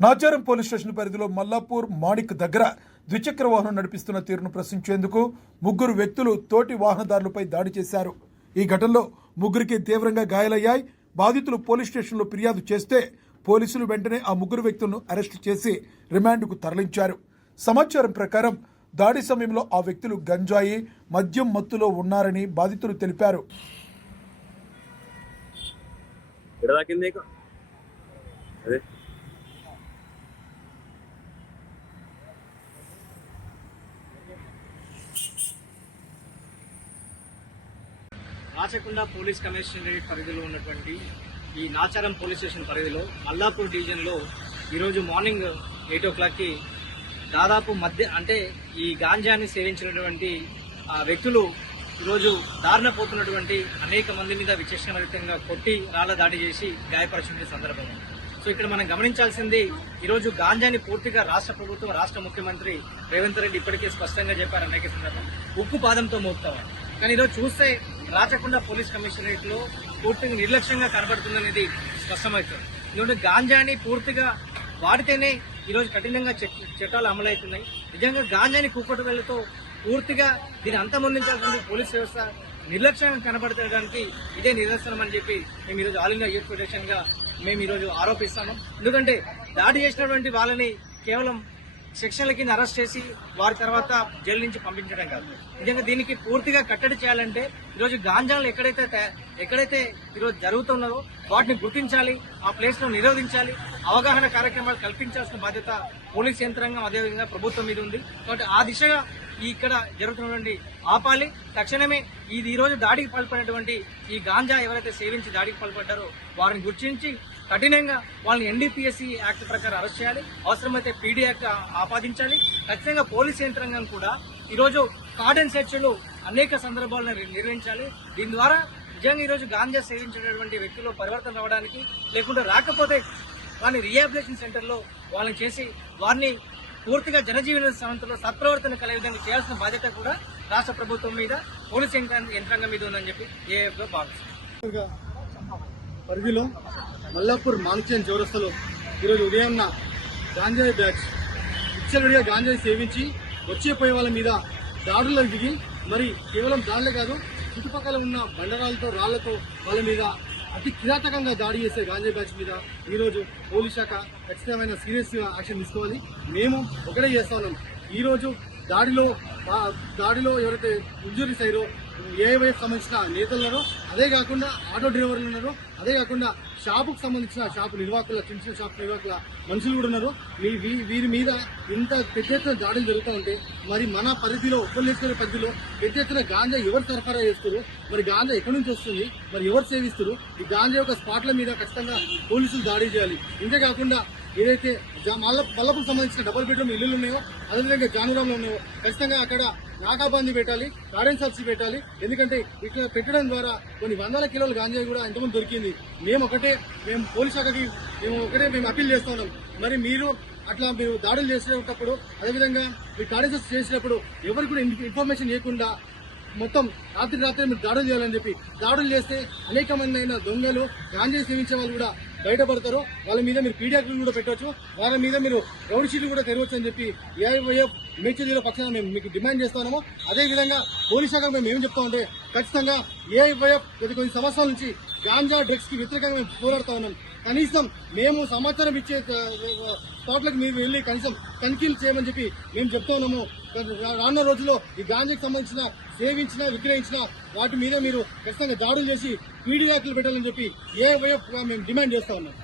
Nacharam police station పరిధిలో మల్లాపూర్ మాణిక్ దగ్గర ద్విచక్ర వాహనం నడిపిస్తున్న తీరును ప్రశ్నించేందుకు ముగ్గురు వ్యక్తులు తోటి వాహనదారులపై దాడి చేశారు. ఈ ఘటనలో ముగ్గురికి తీవ్రంగా గాయాలయ్యాయి. బాధితులు పోలీస్ స్టేషన్లో ఫిర్యాదు చేస్తే పోలీసులు వెంటనే ఆ ముగ్గురు వ్యక్తులను అరెస్టు చేసి రిమాండ్కు తరలించారు. సమాచారం ప్రకారం దాడి సమయంలో ఆ వ్యక్తులు గంజాయి మద్యం మత్తులో ఉన్నారని బాధితులు తెలిపారు. అదే. రాచకొండ పోలీస్ కమిషనరేట్ పరిధిలో ఉన్నటువంటి ఈ నాచారం పోలీస్ స్టేషన్ పరిధిలో అల్లాపూర్ డివిజన్లో ఈరోజు మార్నింగ్ ఎయిట్ ఓ క్లాక్కి దాదాపు మధ్య అంటే ఈ గాంజాన్ని సేవించినటువంటి వ్యక్తులు ఈరోజు దారిన పోతున్నటువంటి అనేక మంది మీద విచక్షణరహితంగా కొట్టి రాళ్ళ దాడి చేసి గాయపరిచిన సందర్భం. సో ఇక్కడ మనం గమనించాల్సింది ఈరోజు గాంజాని పూర్తిగా రాష్ట్ర ప్రభుత్వం రాష్ట్ర ముఖ్యమంత్రి రేవంత్ రెడ్డి ఇప్పటికే స్పష్టంగా చెప్పారు అనేక సందర్భం. ఉక్కు పాదంతో మోపుతామని కానీ ఈరోజు చూస్తే రాచకొండ పోలీస్ కమిషనరేట్లో పూర్తిగా నిర్లక్ష్యంగా కనబడుతుందనేది స్పష్టమవుతుంది. ఎందుకంటే గాంజాని పూర్తిగా వాడితేనే ఈరోజు కఠినంగా చట్టాలు అమలవుతున్నాయి. నిజంగా గాంజాని కూకటవేళ్ళతో పూర్తిగా దీన్ని అంతమొందించాల్సిన పోలీస్ వ్యవస్థ నిర్లక్ష్యంగా కనబడతానికి ఇదే నిదర్శనం అని చెప్పి మేము ఈరోజు ఆల్ ఇండియా యూత్ ఫెడరేషన్గా మేము ఈరోజు ఆరోపిస్తాము. ఎందుకంటే దాడి చేసినటువంటి వాళ్ళని కేవలం సెక్షన్ల కింద అరెస్ట్ చేసి వారి తర్వాత జైలు నుంచి పంపించడం కాదు. నిజంగా దీనికి పూర్తిగా కట్టడి చేయాలంటే ఈరోజు గాంజాలు ఎక్కడైతే ఎక్కడైతే ఈరోజు జరుగుతున్నదో వాటిని గుర్తించాలి ఆ ప్లేస్లో నిరోధించాలి అవగాహన కార్యక్రమాలు కల్పించాల్సిన బాధ్యత పోలీస్ యంత్రాంగం అదేవిధంగా ప్రభుత్వం మీద ఉంది. కాబట్టి ఆ దిశగా ఈ ఇక్కడ జరుగుతున్నటువంటి ఆపాలి. తక్షణమే ఇది ఈరోజు దాడికి పాల్పడినటువంటి ఈ గాంజా ఎవరైతే సేవించి దాడికి పాల్పడ్డారో వారిని గుర్తించి కఠినంగా వాళ్ళని ఎన్డీపీఎస్సీ యాక్ట్ ప్రకారం అరెస్ట్ చేయాలి. అవసరమైతే పీడీ యాక్ట్ ఆపాదించాలి. ఖచ్చితంగా పోలీస్ యంత్రాంగం కూడా ఈరోజు కాటన్ చర్చలు అనేక సందర్భాలను నిర్వహించాలి. దీని ద్వారా నిజంగా ఈరోజు గాంజా సేవించేటటువంటి వ్యక్తుల్లో పరివర్తన రావడానికి లేకుంటే రాకపోతే వారిని రీహాబిలేషన్ సెంటర్లో వాళ్ళని చేసి వారిని పూర్తిగా జనజీవన సంస్థలో సత్ప్రవర్తన కలిగే విధంగా చేయాల్సిన బాధ్యత కూడా రాష్ట్ర ప్రభుత్వం మీద పోలీస్ యంత్రాంగం యంత్రాంగం మీద ఉందని చెప్పి ఏఎఫ్గా భావిస్తుంది పరిధిలో మల్లాపూర్ మాన్చేన్ చౌరస్తలో ఈరోజు ఉదయం గాంజాయి బ్యాచ్ విచ్చలవిడిగా గాంజాయి సేవించి వచ్చే పోయే వాళ్ళ మీద దాడులకు దిగి మరి కేవలం దాడులే కాదు చుట్టుపక్కల ఉన్న బండరాలతో రాళ్ళతో వాళ్ళ మీద అతి కిరాతకంగా దాడి చేసే గాంజాయి బ్యాచ్ మీద ఈరోజు పోలీస్ శాఖ ఖచ్చితమైన సీరియస్ యాక్షన్ తీసుకోవాలి. మేము ఒకటే చేస్తా ఉన్నాం. ఈరోజు దాడిలో దాడిలో ఎవరైతే ఇంజురీస్ అయ్యారో ఏవైపు సంబంధించిన నేతలు ఉన్నారో. అదే కాకుండా ఆటో డ్రైవర్లు ఉన్నారు. అదే కాకుండా షాపుకు సంబంధించిన షాపు నిర్వాహకుల చిన్న చిన్న షాపు నిర్వాహకుల మనుషులు కూడా ఉన్నారు. మీ వీ- వీరి మీద ఇంత పెద్ద ఎత్తున దాడులు జరుగుతూ ఉంటే మరి మన పరిధిలో ఒక్కలేసుకునే పరిధిలో పెద్ద ఎత్తున గాంజా ఎవరు సరఫరా చేస్తారు మరి గాంజా ఎక్కడి నుంచి వస్తుంది? మరి ఎవరు సేవిస్తారు ఈ గాంజా యొక్క స్పాట్ల మీద ఖచ్చితంగా పోలీసులు దాడి చేయాలి. ఇంతేకాకుండా ఏదైతే జా- మల్ల పల్లపుకు సంబంధించిన డబుల్ బెడ్రూమ్ ఇల్లులు ఉన్నాయో అదేవిధంగా జానురాంలో ఉన్నాయో ఖచ్చితంగా అక్కడ నాకాబందీ పెట్టాలి కారెన్స్ సబ్సిడీ పెట్టాలి. ఎందుకంటే ఇక్కడ పెట్టడం ద్వారా కొన్ని వందల కిలోల గాంజాయి కూడా ఇంతకుముందు దొరికింది. మేము ఒకటే మేము పోలీస్ శాఖకి మేము ఒకటే మేము అప్పీల్ చేస్తా ఉన్నాం. మరి మీరు అట్లా మీరు దాడులు చేసేటప్పుడు అదేవిధంగా మీరు గార్డెన్ చేసేటప్పుడు చేసినప్పుడు కూడా ఇన్ఫర్మేషన్ ఇవ్వకుండా మొత్తం రాత్రి రాత్రి మీరు దాడులు చేయాలని చెప్పి దాడులు చేస్తే అనేక మంది అయిన దొంగలు గాంజాయి సేవించే వాళ్ళు కూడా బయటపడతారు. వాళ్ళ మీద మీరు పీడియాక్లు కూడా పెట్టవచ్చు. వాళ్ళ మీద మీరు రౌడ్ షీట్లు కూడా తెరవచ్చు అని చెప్పి ఏఐవైఎఫ్ మేడ్చల్ పక్షాన మేము మీకు డిమాండ్ చేస్తున్నాము అదేవిధంగా పోలీస్ శాఖ మేము ఏం చెప్తామంటే ఖచ్చితంగా ఏఐవైఎఫ్ కొద్ది కొన్ని సంవత్సరాల నుంచి గాంజా డ్రగ్స్కి వ్యతిరేకంగా మేము పోరాడుతా ఉన్నాం. కనీసం మేము సమాచారం ఇచ్చే తోటలకు మీరు వెళ్ళి కనీసం తనిఖీలు చేయమని చెప్పి మేము చెప్తా ఉన్నాము. రానున్న రోజుల్లో ఈ గాంజాకి సంబంధించిన సేవించిన విక్రయించిన వాటి మీద మీరు ఖచ్చితంగా దాడులు చేసి పీడీ పెట్టాలని చెప్పి ఏ మేము డిమాండ్ చేస్తా ఉన్నాం.